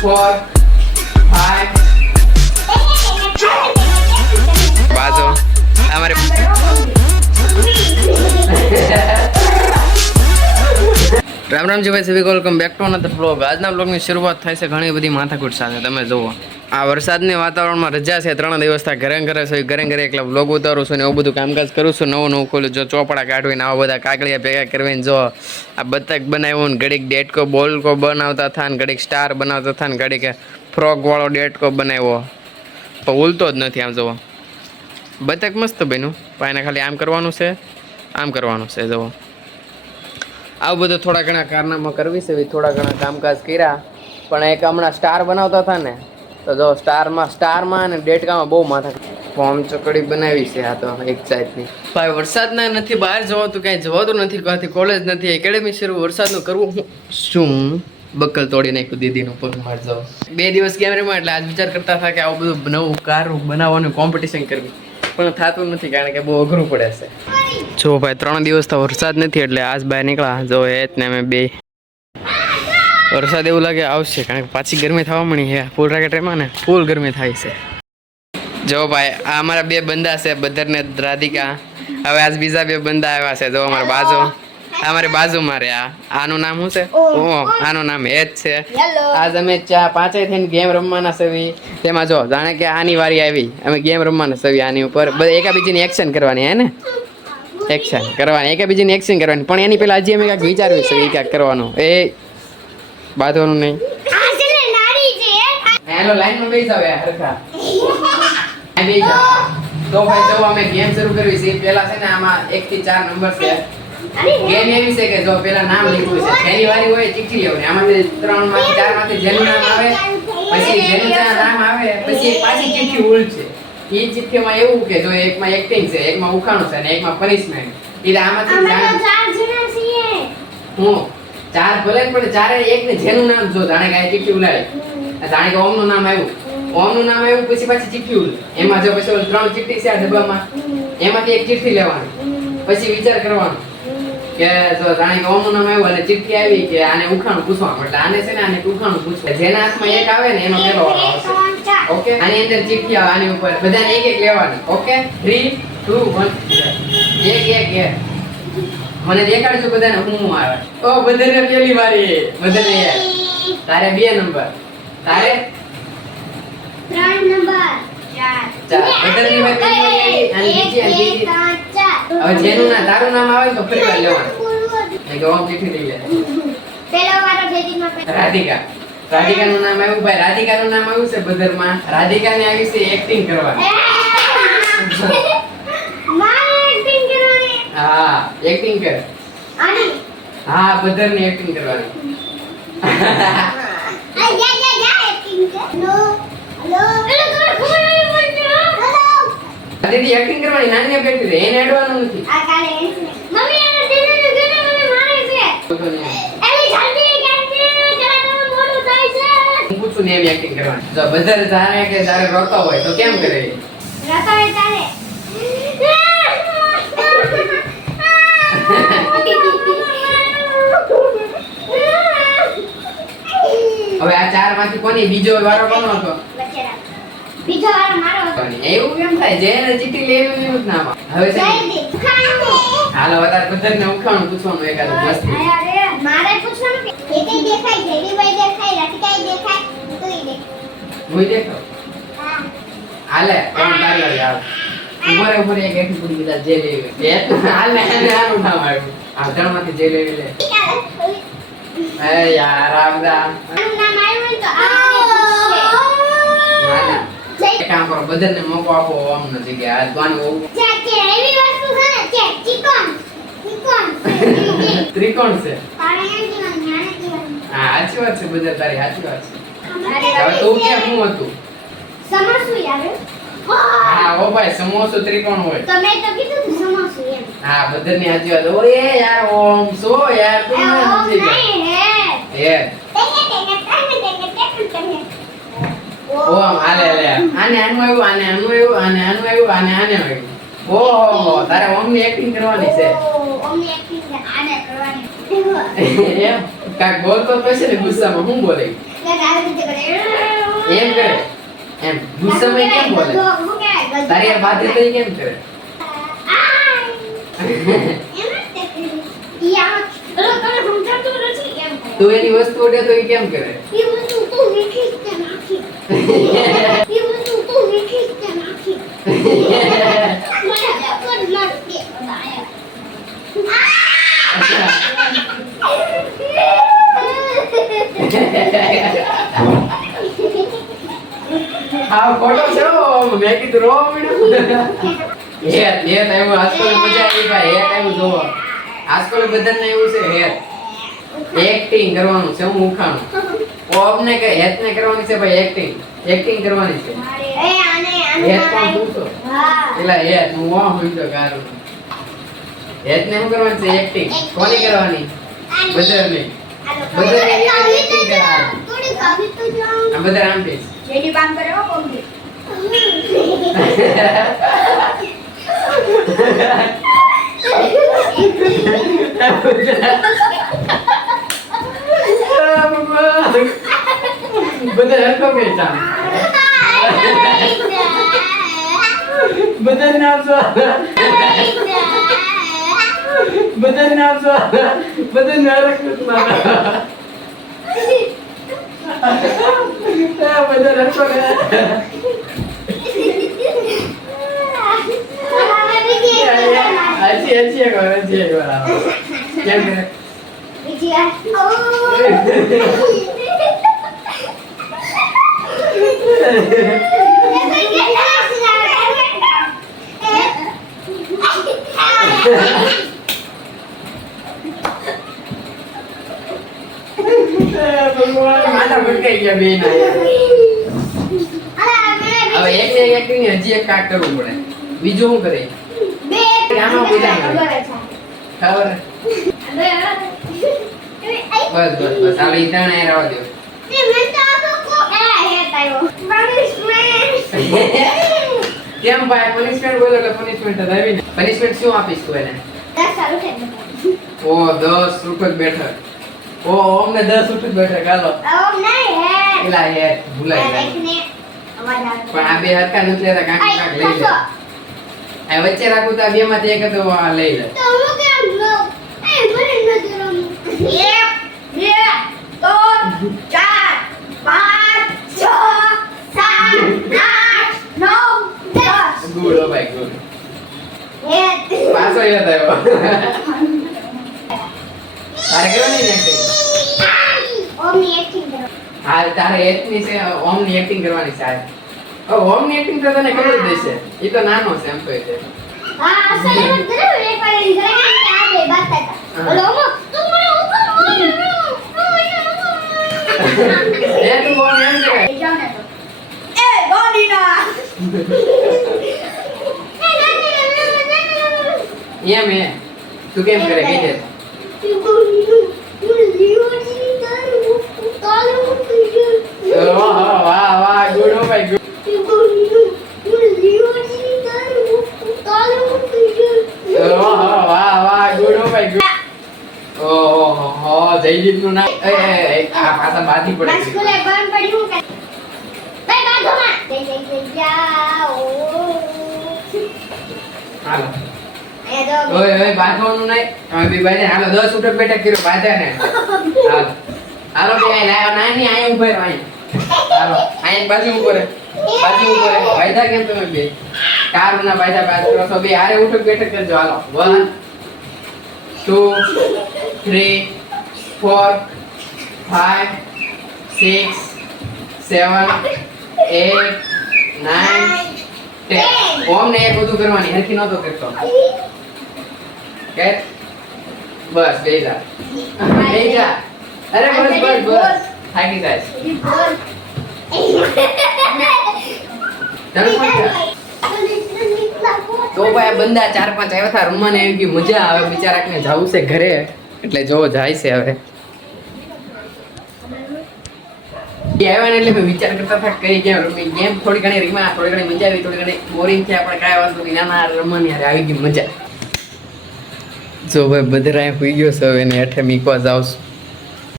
4 5 बाजो हमारे राम राम जी भाई सभी को welcome back to another vlog. આજના વ્લોગની શરૂઆત થાય છે ઘણી બધી માથાકૂટ સાથે। તમે જુઓ આ વરસાદની વાતાવરણમાં રજા છે, 3 દિવસથી ઘરે એકલા વ્લોગ ઉતારું છું ને એવું બધું કામકાજ કરું છું। નવું ખોલું જો ચોપડા કાઢવીને આવા બધા કાગળિયા ભેગા કરવીને જો આ બતક બનાવ્યું ને ઘડીક ડેટકો બોલકો બનાવતા હતા ને ઘડીક સ્ટાર બનાવતા હતા ને ઘડીક ફ્રોક વાળો ડેટકો બનાવ્યો પણ ઉલતો જ નથી। આમ જુઓ બતક મસ્ત બન્યું પણ એને ખાલી આમ કરવાનું છે, આમ કરવાનું છે। જુઓ આવું બધું થોડા ઘણા કારનામાં કરવી છે, થોડા ઘણા કામકાજ કર્યા પણ એક હમણાં સ્ટાર બનાવતા હતા ને તો જો સ્ટારમાં અને ડેટકામાં બહુ માથા ફોર્મ ચોકડી બનાવી છે। આ તો એક જાતની ભાઈ વરસાદના નથી બહાર જવાતું, કાંઈ જવાતું નથી, કાંથી કોલેજ નથી, એકેડેમી શરૂ વરસાદનું કરવું શું બક્કલ તોડી નાખ્યું દીદીનું પગ માર જાવ 2 દિવસ ગેમ રમ્યા એટલે આજ વિચાર કરતા હતા કે આવું બધું નવું કાર બનાવવાનું કોમ્પિટિશન કરવી પણ થતું નથી કારણ કે બહુ અઘરું પડે છે। જો ભાઈ 3 દિવસ તો વરસાદ નથી એટલે આજ બહાર નીકળ્યા જો હેત ને અમે બે વરસાદ એવું લાગે આવશે કારણ કે પાછી ગરમી થવા મળી છે। ફૂલ રાકેટમાં ને ફૂલ ગરમી થાય છે। જો ભાઈ આ અમારા 2 બંદા છે, બદર ને રાધિકા। હવે આજ બીજા 2 બંદા આવ્યા છે। જો અમારા બાજુ અમારી બાજુમાં રે આનું નામ શું છે? આનું નામ હેત છે। આજ અમે 5 થઈને ગેમ રમવાના છે। તેમાં જો જાણે કે આની વારી આવી અમે ગેમ રમવાના છે આની ઉપર એકાબીજીની એક્શન કરવાની હે ને એક્શન કરવાની એકાબીજીની એક્શન કરવાની પણ એની પહેલા હજી અમે કાંઈક વિચાર્યું છે એ કાંઈક કરવાનું એ બાંધવાનું નહીં। હેલો લાઈનમાં બેસી જાવ યાર હરખા બેસી જાવ। તો ભાઈ જો અમે ગેમ શરૂ કરવી છે પહેલા છે ને આમાં 1 થી 4 નંબર છે। ગેમ એવી છે કે જો પહેલા નામ લખ્યું છે જેની વારી હોય ચિઠ્ઠી લેવાની આમાંથી 3 માંથી 4 માંથી જેનું નામ આવે પછી જેનું નામ આવે પછી પાછી ચિઠ્ઠી ઉલટશે। એ ચિઠ્ઠીમાં એવું કે જો એકમાં એક્ટિંગ છે, એકમાં ઉખાણું છે અને એકમાં પનિશમેન્ટ। એટલે આમાંથી 4 જણા છીએ હું 4 ભલે પણ ચારે એકને જેનું નામ જો જાણે કે આ ચિઠ્ઠી ઉલાડી જાણે કે ઓમનું નામ આવ્યું પછી પાછી ચિઠ્ઠી ઉલ એમાં જો પછી 3 ચિઠ્ઠી છે આ ડબ્બામાં એમાંથી એક ચિઠ્ઠી લેવાની પછી વિચાર કરવાનો કે જો જાણે કે ઓમનું નામ આવ્યું અને ચિઠ્ઠી આવી કે આને ઉખાણું પૂછવાનું એટલે આને છે ને આને ઉખાણું પૂછવું જેના હાથમાં એક આવે ને એનો પહેલો વારો આવશે। ઓકે આની અંદર ચિઠ્ઠી આવે આની ઉપર બધાને એક એક લેવાની। ઓકે 3 2 1 એક મને દેખાડજો બધાને હું આવે। ઓ બધાને પેલી વારી બધાને તારે 2 નંબર તારે 3 નંબર 4 બધાની વારી પેલી વારી અને બીજી હવે જેનું ના તારું નામ આવે તો ફરી વાર લેવાનું કે ઓમ ચિઠ્ઠી લઈ લે પેલો વારો જેદીમાં રાધિકાનું નામ આવ્યું ભાઈ રાધિકાનું નામ આવ્યું છે બદરમાં રાધિકાને આવી છે એક્ટિંગ કરવાની હા એક્ટિંગ કર હા બદરની એક્ટિંગ કરવાની દીદી એક્ટિંગ કરવાની નાની બેઠી છે એને એડવાનું નથી આ કાલે મમ્મી આ દીદી ગને મને મારે છે એલી જલ્દી જરા મોડું થાય છે હું પૂછું ને એમ એક્ટિંગ કરવાની જો બધાને જાણે કે તારે રોતો હોય તો કેમ કરે રોતો હોય તારે હવે આ 4 માંથી કોની બીજો વારો કોનો હતો બીજો વારો મારો હતો એવું કેમ થાય જેને ચિઠ્ઠી લેવી એવું જ નામ હવે છે હાલો વધારે બધાને ઉખાણું પૂછવાનું એકાદ મસ્ત મારે પૂછવાનું કે એકે દેખાય જેવી ભાઈ દેખાય રાતિકાઈ દેખાય તોય દેખાય હું દેખો હા હાલે કોણ તારી યાર ઉપર એક એકી પૂરી દીધા જે લેવી એ હાલે આનું નામ આવ્યું આ જણમાંથી જે લેવી લે એ યાર આવદા આનું નામ આવ્યું તો આ કામ કરો બધાને મોકો આપો આમ નથી કે આ બાનું ચેક કે એવી વસ્તુ છે ને ચેક ત્રિકોણ છે તારે એમ જીવન જ્ઞાન જીવન હા સાચી વાત છે બધા તારી સાચી વાત છે હવે તું કે હું હતું સમોસું યાર હા ઓ ભાઈ સમોસો ત્રિકોણ હોય તમે તો કીધું સમોસું એમ હા બધાની સાચી વાત ઓય યાર ઓમ સો યાર તું નથી હે ઓમ આલે આને આનું આવ્યું ઓહો તારે ઓમ ની એક્ટિંગ કરવાની છે ઓમ ની એક્ટિંગ આને કરવાની એમ કાક બોલતો તો છે ને ગુસ્સામાં હું બોલે એમ કરે એમ ગુસ્સામાં કેમ બોલે તારી આ બાત તો કેમ કરે તું એની વસ્તુ ઉડે તો એ કેમ કરે આ ફોટો છે મેં કીધું રો મીડું હેત આવ્યું આજકાલ મજા આવી ભાઈ હેત આવ્યું જોવો આજકાલ બધાને એવું છે હેત એક્ટિંગ કરવાનું છે હું ઉખાણું ઓબને કે હેત ને કરવાની છે ભાઈ એક્ટિંગ કરવાની છે હેત કોણ પૂછો એલા હેત હું વા હોઈતો ગારું હેત ને શું કરવાની છે એક્ટિંગ કોની કરવાની બધાને એક્ટિંગ કરવાની આ બધા આમ છે જેની કામ કરે હો કોમ્પ્લીટ બધા હરકો બેઠા બધા નામ સો બધા નામ સો બધા નરક મારા બધા હરકો अच्छी है क्या करे माथा भटकाई गया बेन હવે એક ને એક્ટિંગ હજી એક કાક કરવું પડે બીજું શું કરે બે આમાં બધા ખબર બસ હાલ ઈતાણે રહેવા દો કેમ ભાઈ પનિશમેન્ટ બોલો એટલે પનિશમેન્ટ જ આવી ને પનિશમેન્ટ શું આપીશ તું એને ઓ 10 રૂપિયા બેઠક ઓ અમને 10 રૂપિયા બેઠક હાલો એલા હે ભૂલાઈ ગયા પણ આ બે હરકા નથી લેતા કાક લઈ લે આ વચ્ચે રાખું તો આ બે માંથી એક તો લઈ લે તો હું કેમ લો એ મને નથી રમવું 1 2 3 4 5 6 7 8 9 10 ગુડ ઓ ભાઈ ગુડ પાછો યાદ આવ્યો તારે કેવું નહીં એક્ટિંગ ઓમની એક્ટિંગ કરો હાલ તારે એટની છે ઓમની એક્ટિંગ કરવાની છે હાલ ઓમની એક્ટિંગ તો તને ખબર જ હશે ઈ તો નાનો છે એમ તો છે હા અસલ એમ કરે એક વાર એમ કરે કે આ બે બાત હતા બોલો મો તું મને ઉપર એ તું ઓમ એમ કરે જાવ ને તો એ ગોડીના એમ હે તું કેમ કરે કહી દે વાહ વાહ ગુડ ઓ ભાઈ ગુડ વાહ વાહ ગુડ ઓ ભાઈ ગુડ ઓહો જયદીપ નું નામ એ આ પાછા બાધી પડે છે સ્કૂલે બંધ પડ્યું કે ભાઈ બાધો માં જય જાઓ હાલો આયા જો ઓય ઓય બાધવાનું નહીં હવે બી ભાઈ હાલો 10 ઉઠક બેઠક કર્યો બાધા ને હાલો હાલો બે લાવ નાની આય ઉભે રહો હાલો આય બાજુ ઉપર વાયદા કેમ તમે બે કારના વાયદા બાદ કરો છો બે હારે ઉઠક બેઠક કરજો હાલો 1 2 3 4 5 6 7 8 9 10 ઓમ ને એક બધું કરવાની હરખી નતો કરતો કે બસ બેજા અરે બસ થાકી જાય તો ભાઈ આ બંદા 4-5 આવ્યા હતા રમવા ને એમ કે મજા આવે બિચારાને જાવું છે ઘરે એટલે જો જાય છે હવે આવ્યા ને એટલે મેં વિચાર કરતા હતા કઈ ગેમ રમી ગેમ થોડી ઘણી રીમા થોડી ઘણી મજા આવી થોડી ઘણી બોરિંગ થયા પણ કાંઈ વાંધો નહીં નાના રમવાની આવી ગઈ મજા જો ભાઈ બધરાય હોઈ ગયો છે હવે એને હેઠે મીકવા જાઉં છું